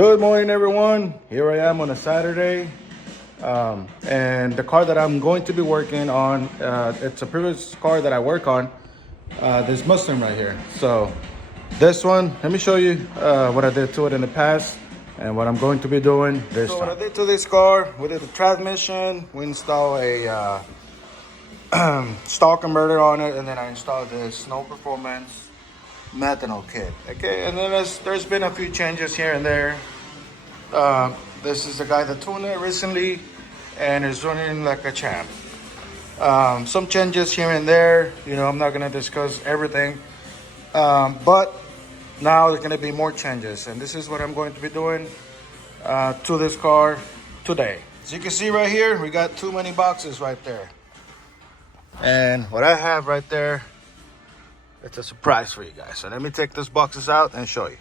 Good morning, everyone. Here I am on a Saturday, and the car that I'm going to be working on, it's a previous car that I work on, this Mustang right here. So this one, let me show you what I did to it in the past and what I'm going to be doing this time. So what I did to this car, we did the transmission, we installed a stall converter on it, and then I installed the Snow Performance methanol kit. Okay, and then there's been a few changes here and there. This is the guy that tuned it recently and is running like a champ. Some changes here and there, you know, I'm not gonna discuss everything, but now there's gonna be more changes, and this is what I'm going to be doing to this car today. As you can see right here, we got too many boxes right there, and what I have right there, it's a surprise for you guys. So let me take these boxes out and show you.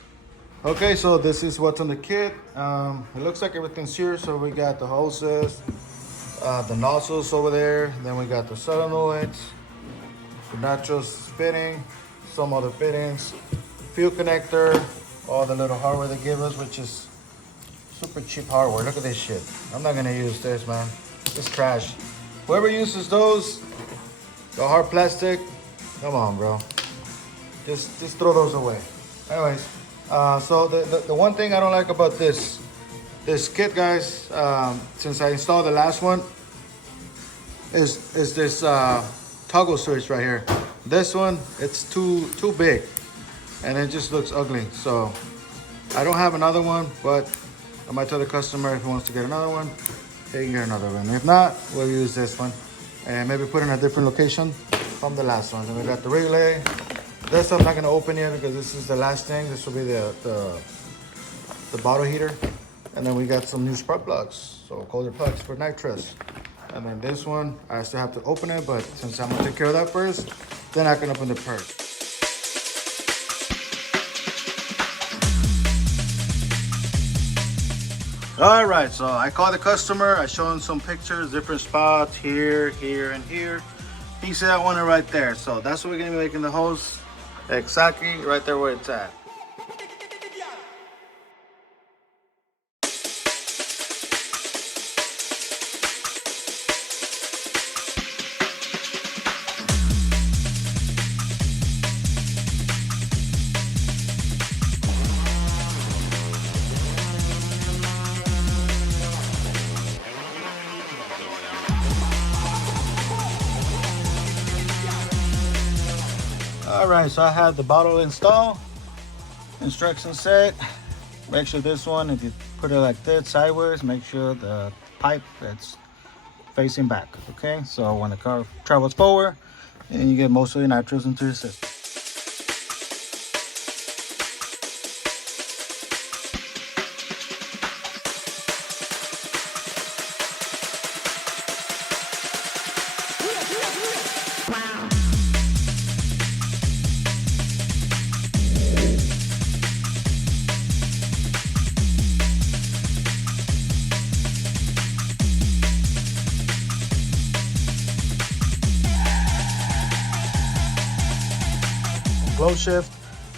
Okay, so this is what's on the kit. It looks like everything's here. So we got the hoses, the nozzles over there. Then we got the solenoids, the Nitrous fitting, some other fittings, fuel connector, all the little hardware they give us, which is super cheap hardware. Look at this shit. I'm not gonna use this, man. It's trash. Whoever uses those, the hard plastic, come on, bro. Just throw those away. Anyways, so the one thing I don't like about this kit, guys, since I installed the last one, is this toggle switch right here. This one, it's too big, and it just looks ugly. So I don't have another one, but I might tell the customer if he wants to get another one, he can get another one. If not, we'll use this one and maybe put it in a different location from the last one. Then we got the relay. This I'm not gonna open yet because this is the last thing. This will be the bottle heater. And then we got some new spark plugs, so colder plugs for Nitrous. And then this one, I still have to open it, but since I'm gonna take care of that first, then I can open the purge. All right, so I called the customer, I showed him some pictures, different spots, here, here, and here. He said I want it right there, so that's what we're gonna be making the hose. Exactly right there where it's at. All right, so I have the bottle installed, instructions set. Make sure this one, if you put it like this sideways, make sure the pipe that's facing back. Okay, so when the car travels forward, and you get most of the nitrous into your system. Glow shift,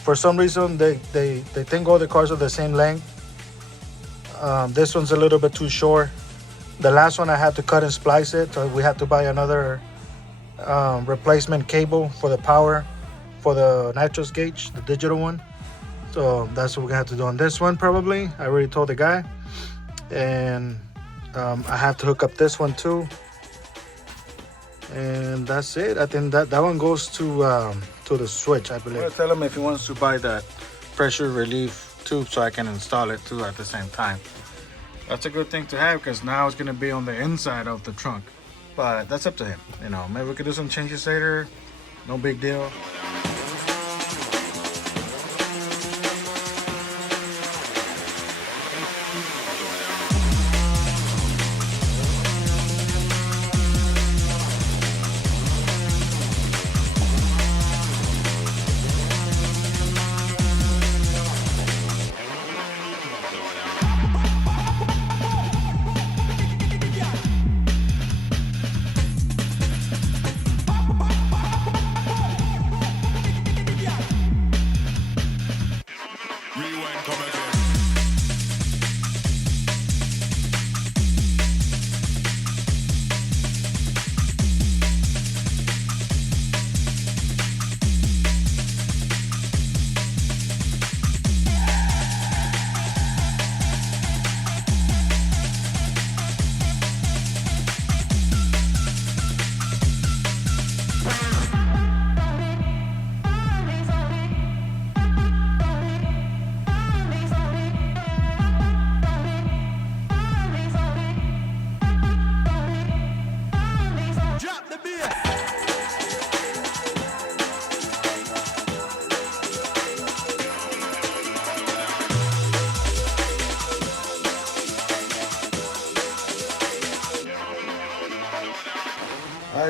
for some reason they think all the cars are the same length. This one's a little bit too short. The last one I had to cut and splice it, so we had to buy another replacement cable for the power for the nitrous gauge, the digital one. So that's what we're gonna have to do on this one probably. I already told the guy, and I have to hook up this one too, and that's it. I think that one goes to the switch, I believe. I'm gonna tell him if he wants to buy that pressure relief tube so I can install it too at the same time. That's a good thing to have because now it's gonna be on the inside of the trunk, but that's up to him. You know, maybe we could do some changes later, no big deal.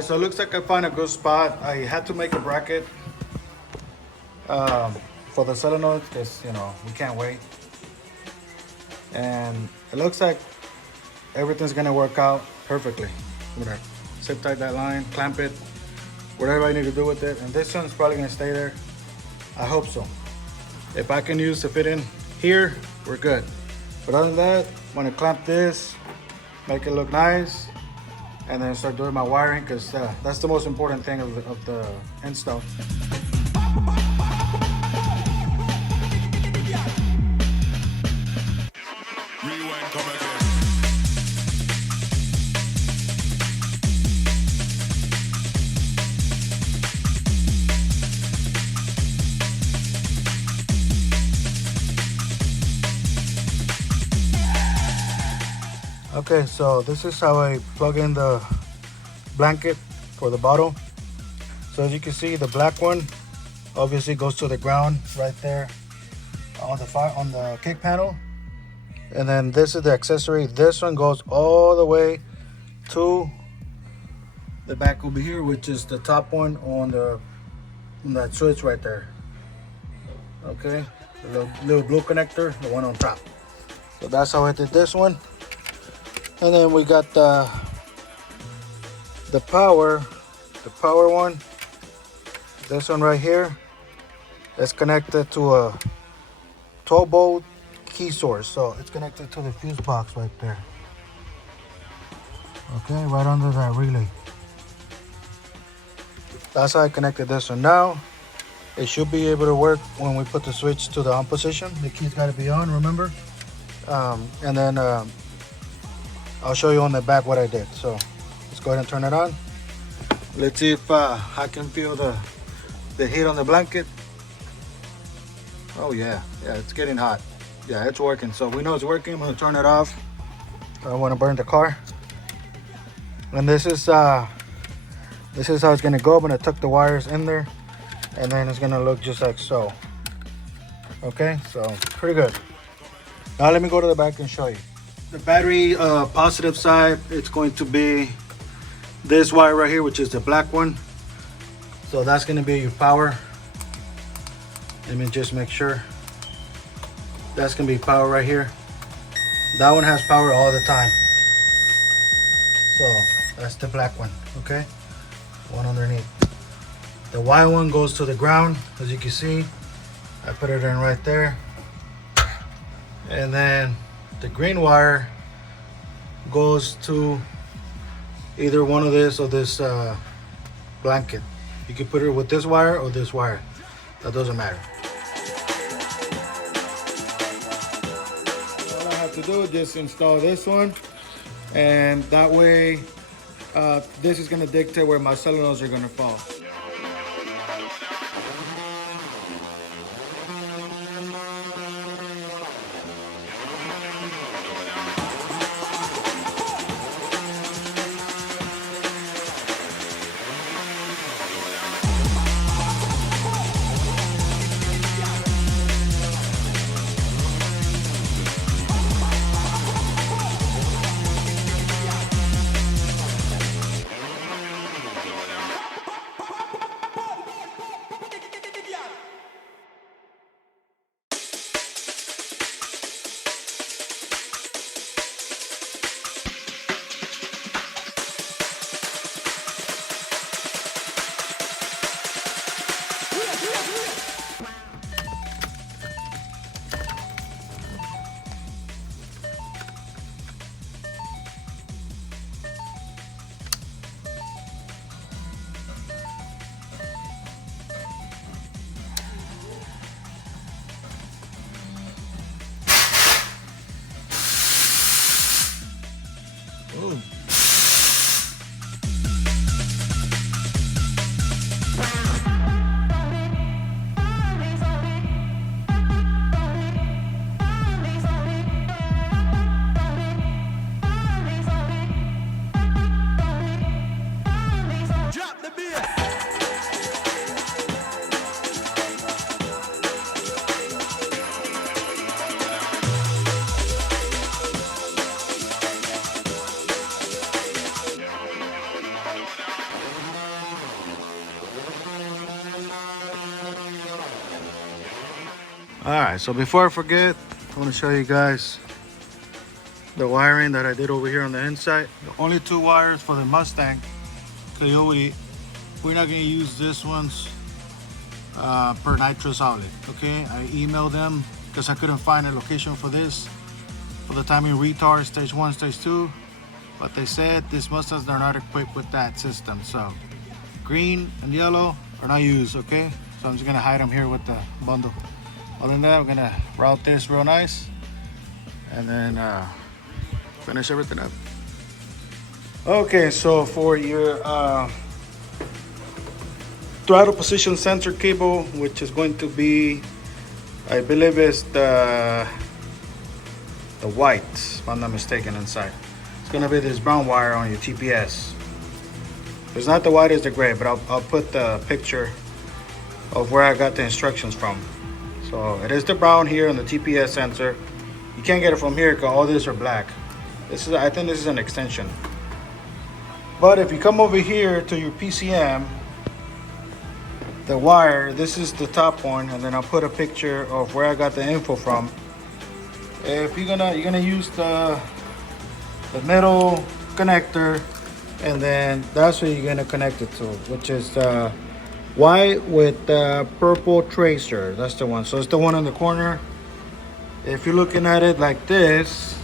right, so it looks like I found a good spot. I had to make a bracket for the solenoids because, you know, we can't wait. And it looks like everything's gonna work out perfectly. Whatever. Zip tie that line, clamp it, whatever I need to do with it. And this one's probably gonna stay there. I hope so. If I can use to fit in here, we're good. But other than that, I'm gonna clamp this, make it look nice, and then start doing my wiring because that's the most important thing of the install. Okay, so this is how I plug in the blanket for the bottle. So as you can see, the black one obviously goes to the ground right there on the kick panel. And then this is the accessory. This one goes all the way to the back over here, which is the top one on that switch right there. Okay, the little blue connector, the one on top. So that's how I did this one. And then we got the power one. This one right here is connected to a 12-volt key source. So it's connected to the fuse box right there. Okay, right under that relay. That's how I connected this one. Now it should be able to work when we put the switch to the on position. The key's got to be on, remember? And then I'll show you on the back what I did. So let's go ahead and turn it on. Let's see if I can feel the heat on the blanket. Oh yeah, it's getting hot. Yeah, it's working. So we know it's working. I'm gonna turn it off. I don't want to burn the car. And this is how it's gonna go. I'm gonna tuck the wires in there, and then it's gonna look just like so. Okay, so pretty good. Now let me go to the back and show you. The battery positive side, it's going to be this wire right here, which is the black one. So that's going to be your power. Let me just make sure. That's going to be power right here. That one has power all the time. So that's the black one, okay? One underneath. The white one goes to the ground, as you can see. I put it in right there. And then the green wire goes to either one of this or this blanket. You can put it with this wire or this wire. That doesn't matter. All I have to do is just install this one, and that way this is going to dictate where my solenoids are going to fall. All right, so before I forget, I want to show you guys the wiring that I did over here on the inside. The only two wires for the Mustang Coyote. We're not gonna use this ones per Nitrous outlet, okay? I emailed them because I couldn't find a location for this, for the timing retard stage 1, stage 2, but they said these Mustangs are not equipped with that system. So green and yellow are not used, okay? So I'm just gonna hide them here with the bundle. Other than that, we're gonna route this real nice and then finish everything up. Okay, so for your throttle position sensor cable, which is going to be, I believe it's the white, if I'm not mistaken, inside. It's gonna be this brown wire on your TPS. If it's not the white, it's the gray, but I'll put the picture of where I got the instructions from. So it is the brown here on the TPS sensor. You can't get it from here because all these are black. This is, I think this is an extension. But if you come over here to your PCM, the wire, this is the top one, and then I'll put a picture of where I got the info from. If you're gonna use the middle connector, and then that's where you're gonna connect it to, which is the white with the purple tracer. That's the one. So it's the one in the corner. If you're looking at it like this,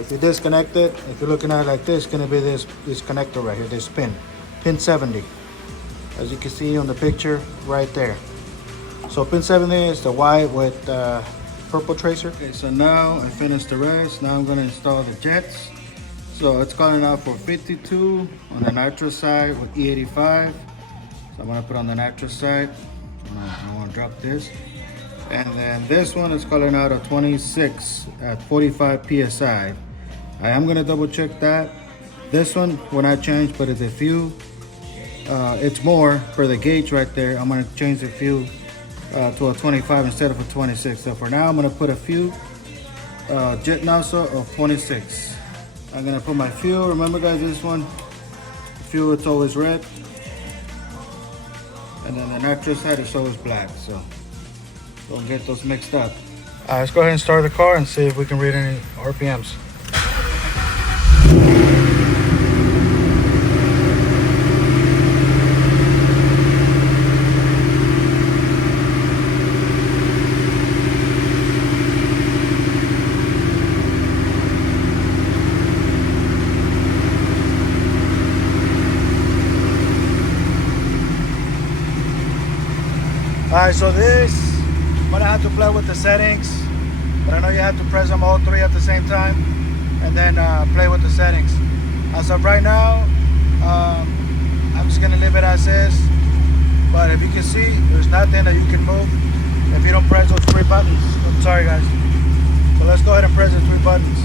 if you disconnect it, if you're looking at it like this, it's gonna be this connector right here, this pin 70. As you can see on the picture right there. So pin 70 is the white with purple tracer. Okay, so now I finished the rest. Now I'm gonna install the jets. So it's calling out for 52 on the Nitrous side with E85. So I'm gonna put on the Nitrous side. I wanna drop this. And then this one is calling out a 26 at 45 PSI. I am gonna double check that. This one, when I change, but it's a few, it's more for the gauge right there. I'm gonna change the fuel to a 25 instead of a 26. So for now, I'm gonna put a fuel jet nozzle of 26. I'm gonna put my fuel. Remember guys, this one, fuel, it's always red. And then the Nitrous side is always black, so don't get those mixed up. Let's go ahead and start the car and see if we can read any RPMs. Alright, so this, I'm gonna have to play with the settings, but I know you have to press them all three at the same time and then play with the settings. As of right now, I'm just gonna leave it as is, but if you can see, there's nothing that you can move if you don't press those three buttons. I'm sorry guys. So let's go ahead and press the three buttons.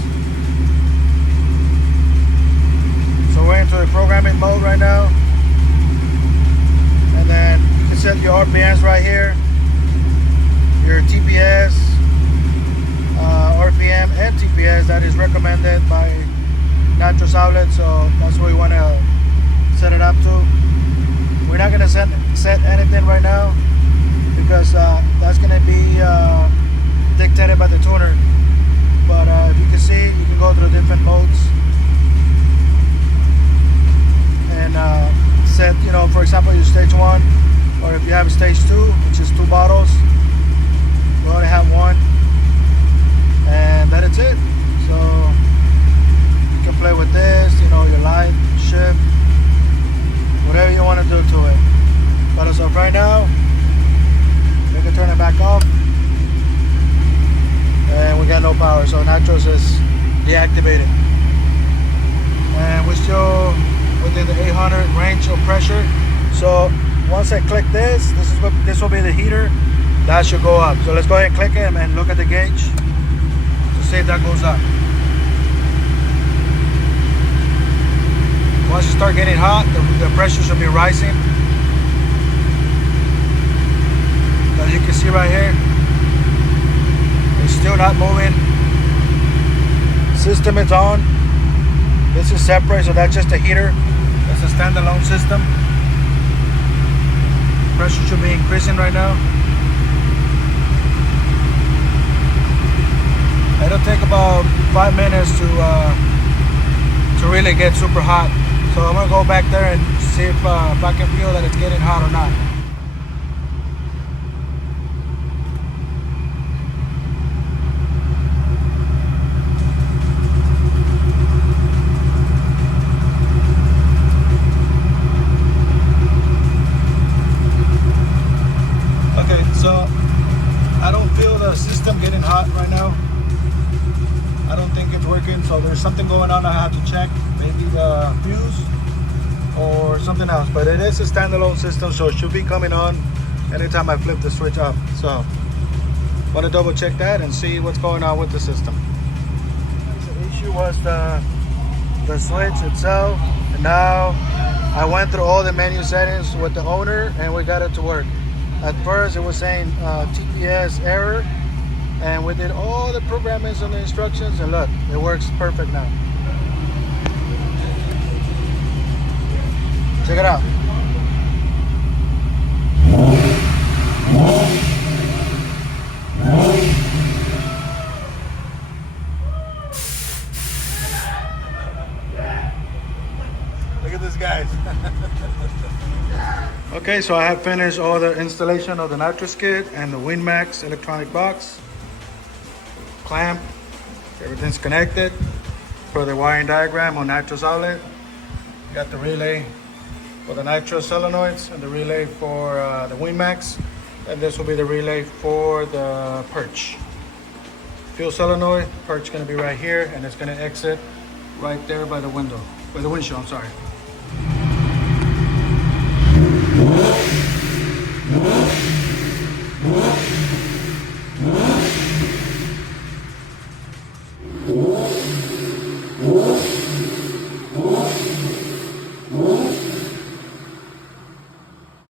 So we're into the programming mode right now. And then you can set your RPMs right here, your TPS, RPM and TPS that is recommended by Nitrous outlet, so that's what we want to set it up to. We're not going to set anything right now because that's going to be dictated by the tuner. But if you can see, you can go through different modes and set, you know, for example, your stage 1, or if you have a stage 2, which is 2 bottles, we only have 1, and that is it. So you can play with this, you know, your light, shift, whatever you want to do to it. But as of right now, we can turn it back off, and we got no power, so Nitrous is deactivated. And we're still within the 800 range of pressure. So once I click this will be the heater. That should go up. So let's go ahead and click it and look at the gauge to see if that goes up. Once you start getting hot, the pressure should be rising. As you can see right here, it's still not moving. System is on. This is separate, so that's just a heater. It's a standalone system. Pressure should be increasing right now. about 5 minutes to really get super hot. So I'm gonna go back there and see if I can feel that it's getting hot or not. Okay, so I don't feel the system getting hot right now. I don't think it's working, so there's something going on I have to check. Maybe the fuse or something else, but it is a standalone system, so it should be coming on anytime I flip the switch up. So want to double check that and see what's going on with the system. The issue was the switch itself, and now I went through all the menu settings with the owner and we got it to work. At first it was saying TPS error, and we did all the programming and the instructions, and look, it works perfect now. Check it out. Look at this, guys. Okay, so I have finished all the installation of the Nitrous kit and the WinMax electronic box. Clamp, everything's connected. For the wiring diagram on Nitrous outlet. Got the relay for the Nitrous solenoids and the relay for the WinMax. And this will be the relay for the purge. Fuel solenoid, purge gonna be right here, and it's gonna exit right there by the window, by the windshield, I'm sorry.